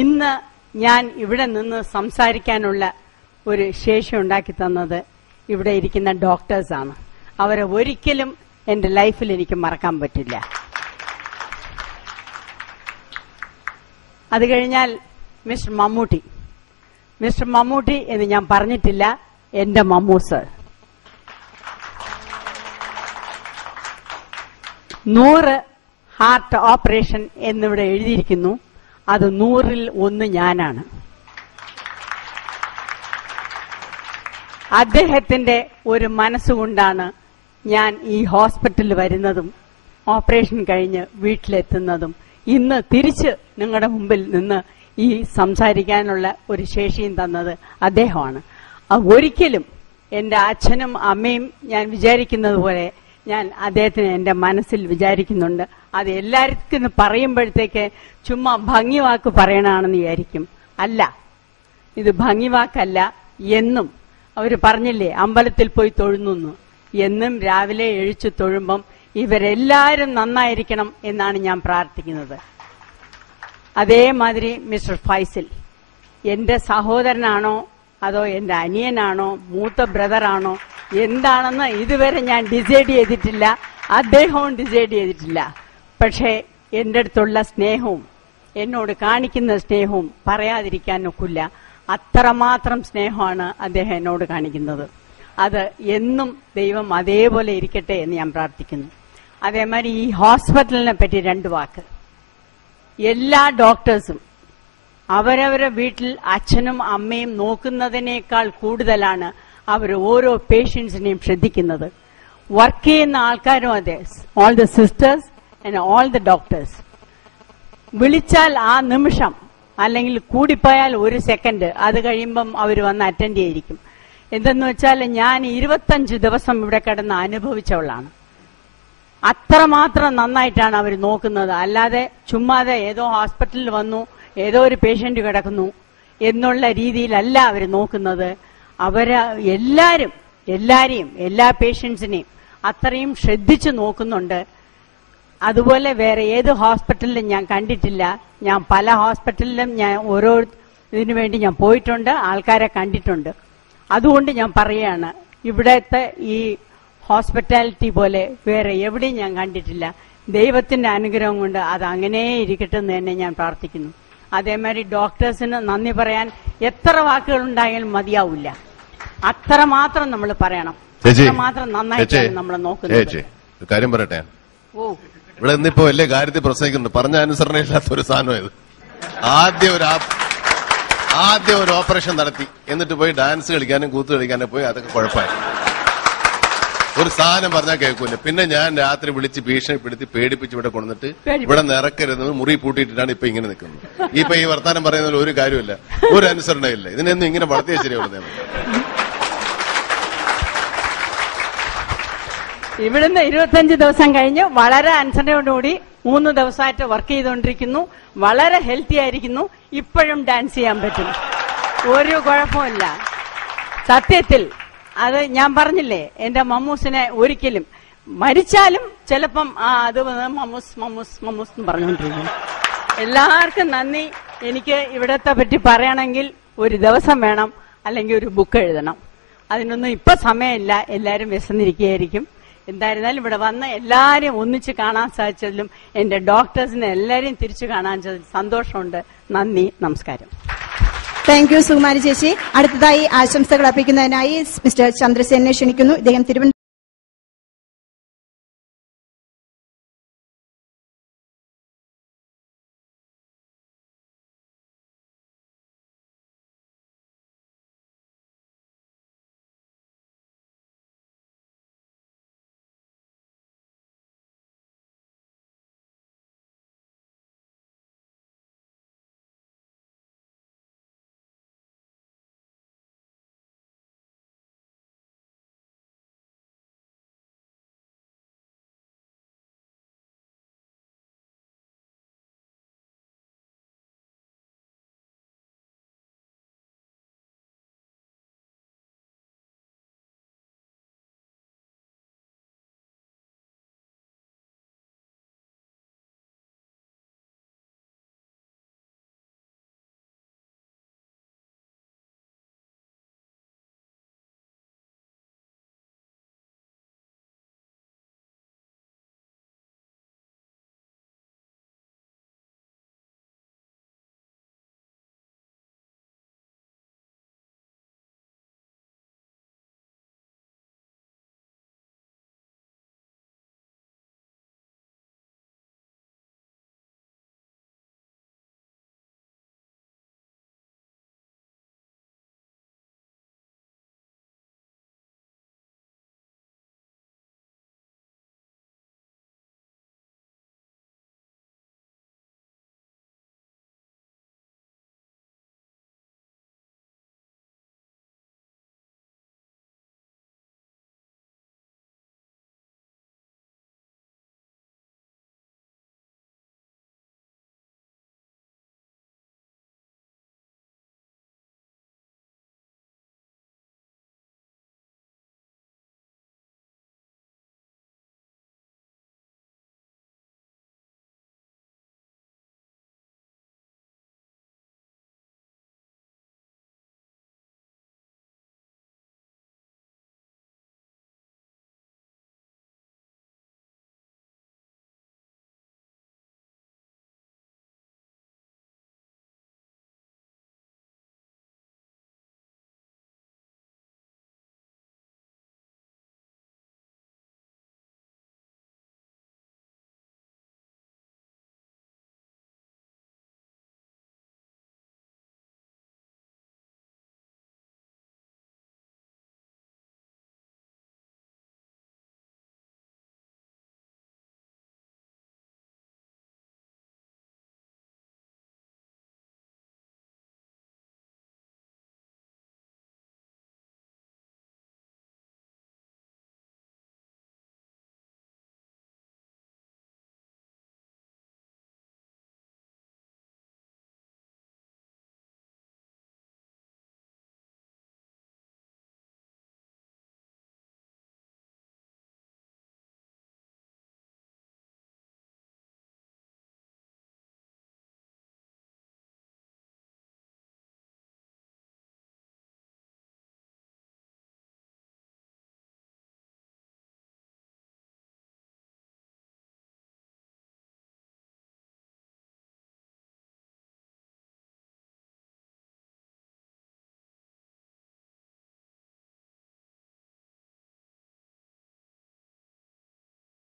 ഇന്ന് ഞാൻ ഇവിടെ നിന്ന് സംസാരിക്കാനുള്ള ഒരു ശേഷി ഉണ്ടാക്കി തന്നത് ഇവിടെ ഇരിക്കുന്ന ഡോക്ടേഴ്സാണ്. അവരെ ഒരിക്കലും എന്റെ ലൈഫിൽ എനിക്ക് മറക്കാൻ പറ്റില്ല. അത് കഴിഞ്ഞാൽ മിസ്റ്റർ മമ്മൂട്ടി എന്ന് ഞാൻ പറഞ്ഞിട്ടില്ല, എന്റെ മമ്മൂസ്. 100 ഹാർട്ട് ഓപ്പറേഷൻ എന്നിവിടെ എഴുതിയിരിക്കുന്നു. അത് 100-ൽ 1 ഞാനാണ്. അദ്ദേഹത്തിന്റെ ഒരു മനസ്സുകൊണ്ടാണ് ഞാൻ ഈ ഹോസ്പിറ്റലിൽ വരുന്നതും ഓപ്പറേഷൻ കഴിഞ്ഞ് വീട്ടിലെത്തുന്നതും ഇന്ന് തിരിച്ച് നിങ്ങളുടെ മുമ്പിൽ നിന്ന് ഈ സംസാരിക്കാനുള്ള ഒരു ശേഷിയും തന്നത് അദ്ദേഹമാണ്. ഒരിക്കലും എന്റെ അച്ഛനും അമ്മയും ഞാൻ വിചാരിക്കുന്നത് പോലെ ഞാൻ അദ്ദേഹത്തിന് എന്റെ മനസ്സിൽ വിചാരിക്കുന്നുണ്ട്. അത് എല്ലാവർക്കും പറയുമ്പോഴത്തേക്ക് ചുമ്മാ ഭംഗിവാക്ക് പറയണമെന്ന് വിചാരിക്കും. അല്ല, ഇത് ഭംഗിവാക്കല്ല. എന്നും അവര് പറഞ്ഞില്ലേ, അമ്പലത്തിൽ പോയി തൊഴുന്നു, എന്നും രാവിലെ എഴിച്ചു തൊഴുമ്പം ഇവരെല്ലാവരും നന്നായിരിക്കണം എന്നാണ് ഞാൻ പ്രാർത്ഥിക്കുന്നത്. അതേമാതിരി മിസ്റ്റർ ഫൈസൽ എന്റെ സഹോദരനാണോ അതോ എന്റെ അനിയനാണോ മൂത്ത ബ്രദറാണോ എന്താണെന്ന് ഇതുവരെ ഞാൻ ഡിസൈഡ് ചെയ്തിട്ടില്ല, അദ്ദേഹവും ഡിസൈഡ് ചെയ്തിട്ടില്ല. പക്ഷേ എന്റെ അടുത്തുള്ള സ്നേഹവും എന്നോട് കാണിക്കുന്ന സ്നേഹവും പറയാതിരിക്കാൻ ഒക്കില്ല. അത്രമാത്രം സ്നേഹമാണ് അദ്ദേഹം എന്നോട് കാണിക്കുന്നത്. അത് എന്നും ദൈവം അതേപോലെ ഇരിക്കട്ടെ എന്ന് ഞാൻ പ്രാർത്ഥിക്കുന്നു. അതേമാതിരി ഈ ഹോസ്പിറ്റലിനെ പറ്റി 2 വാക്ക്. എല്ലാ ഡോക്ടേഴ്സും അവരവരെ വീട്ടിൽ അച്ഛനും അമ്മയും നോക്കുന്നതിനേക്കാൾ കൂടുതലാണ് അവർ ഓരോ പേഷ്യൻസിനെയും ശ്രദ്ധിക്കുന്നത്. വർക്ക് ചെയ്യുന്ന ആൾക്കാരും അതെ, all the sisters and all the doctors. വിളിച്ചാൽ ആ നിമിഷം, അല്ലെങ്കിൽ കൂടിപ്പോയാൽ 1 സെക്കൻഡ്, അത് കഴിയുമ്പം അവർ വന്ന് അറ്റൻഡ് ചെയ്തിരിക്കും. എന്തെന്ന് വെച്ചാൽ ഞാൻ 25 ദിവസം ഇവിടെ കിടന്ന് അനുഭവിച്ചവളാണ്. അത്രമാത്രം നന്നായിട്ടാണ് അവർ നോക്കുന്നത്. അല്ലാതെ ചുമ്മാതെ ഏതോ ഹോസ്പിറ്റലിൽ വന്നു ഏതോ ഒരു പേഷ്യന്റ് കിടക്കുന്നു എന്നുള്ള രീതിയിലല്ല അവർ നോക്കുന്നത്. അവര് എല്ലാരെയും എല്ലാ പേഷ്യൻസിനെയും അത്രയും ശ്രദ്ധിച്ചു നോക്കുന്നുണ്ട്. അതുപോലെ വേറെ ഏത് ഹോസ്പിറ്റലിലും ഞാൻ കണ്ടിട്ടില്ല. ഞാൻ പല ഹോസ്പിറ്റലിലും ഞാൻ ഓരോ ഇതിനു വേണ്ടി ഞാൻ പോയിട്ടുണ്ട്, ആൾക്കാരെ കണ്ടിട്ടുണ്ട്. അതുകൊണ്ട് ഞാൻ പറയുകയാണ്, ഇവിടത്തെ ഈ ഹോസ്പിറ്റാലിറ്റി പോലെ വേറെ എവിടെയും ഞാൻ കണ്ടിട്ടില്ല. ദൈവത്തിന്റെ അനുഗ്രഹം കൊണ്ട് അത് അങ്ങനെ ഇരിക്കട്ടെ എന്ന് തന്നെ ഞാൻ പ്രാർത്ഥിക്കുന്നു. അതേമാതിരി ഡോക്ടേഴ്സിന് നന്ദി പറയാൻ എത്ര വാക്കുകൾ ഉണ്ടായാലും മതിയാവില്ല. അത്രമാത്രം നമ്മൾ പറയണം, അത്രമാത്രം നന്നായിട്ടാണ് നമ്മൾ നോക്കുന്നത്. കാര്യം പറയട്ടെ, ഇവിടെ ഇന്നിപ്പോ വലിയ കാര്യത്തിൽ പ്രസംഗിക്കുന്നുണ്ട്, പറഞ്ഞ അനുസരണയില്ലാത്ത ഒരു സാധനം ഇത്. ആദ്യം ഒരു ഓപ്പറേഷൻ നടത്തി, എന്നിട്ട് പോയി ഡാൻസ് കളിക്കാനും കൂത്ത് കളിക്കാനും പോയി, അതൊക്കെ കുഴപ്പമായി. ഒരു സാധനം പറഞ്ഞാൽ കേൾക്കൂല. പിന്നെ ഞാൻ രാത്രി വിളിച്ച് ഭീഷണിപ്പെടുത്തി പേടിപ്പിച്ച് ഇവിടെ കൊണ്ടുവന്നിട്ട് ഇവിടെ നിറക്കരുത്, മുറി പൂട്ടിയിട്ടാണ് ഇപ്പൊ ഇങ്ങനെ നിൽക്കുന്നത്. ഇപ്പൊ ഈ വർത്താനം പറയുന്നതിൽ ഒരു കാര്യമില്ല, ഒരു അനുസരണയില്ല. ഇതിനൊന്നും ഇങ്ങനെ വളർത്തിയാൽ ശരിയാവുന്നേ. ഇവിടുന്ന് 25 ദിവസം കഴിഞ്ഞ് വളരെ അനുസരണയോടുകൂടി 3 ദിവസമായിട്ട് വർക്ക് ചെയ്തുകൊണ്ടിരിക്കുന്നു. വളരെ ഹെൽത്തി ആയിരിക്കുന്നു. ഇപ്പോഴും ഡാൻസ് ചെയ്യാൻ പറ്റും, ഒരു കുഴപ്പമില്ല. സത്യത്തിൽ അത് ഞാൻ പറഞ്ഞില്ലേ, എന്റെ മമ്മൂസിനെ ഒരിക്കലും മരിച്ചാലും ചിലപ്പം അത് മമ്മൂസ് മമ്മൂസ് മമ്മൂസ് എന്ന് പറഞ്ഞുകൊണ്ടിരിക്കും. എല്ലാവർക്കും നന്ദി. എനിക്ക് ഇവിടത്തെ പറ്റി പറയണമെങ്കിൽ ഒരു ദിവസം വേണം, അല്ലെങ്കിൽ ഒരു ബുക്ക് എഴുതണം. അതിനൊന്നും ഇപ്പൊ സമയമില്ല, എല്ലാവരും വിശന്നിരിക്കുകയായിരിക്കും. എന്തായിരുന്നാലും ഇവിടെ വന്ന് എല്ലാവരെയും ഒന്നിച്ച് കാണാൻ സാധിച്ചതിലും എന്റെ ഡോക്ടേഴ്സിനെ എല്ലാവരെയും തിരിച്ചു കാണാൻ സന്തോഷമുണ്ട്. നന്ദി, നമസ്കാരം. താങ്ക് യു സുകുമാരി ചേച്ചി. അടുത്തതായി ആശംസകൾ അർപ്പിക്കുന്നതിനായി മിസ്റ്റർ ചന്ദ്രസേനെ ക്ഷണിക്കുന്നു. ഇദ്ദേഹം തിരുവനന്തപുരം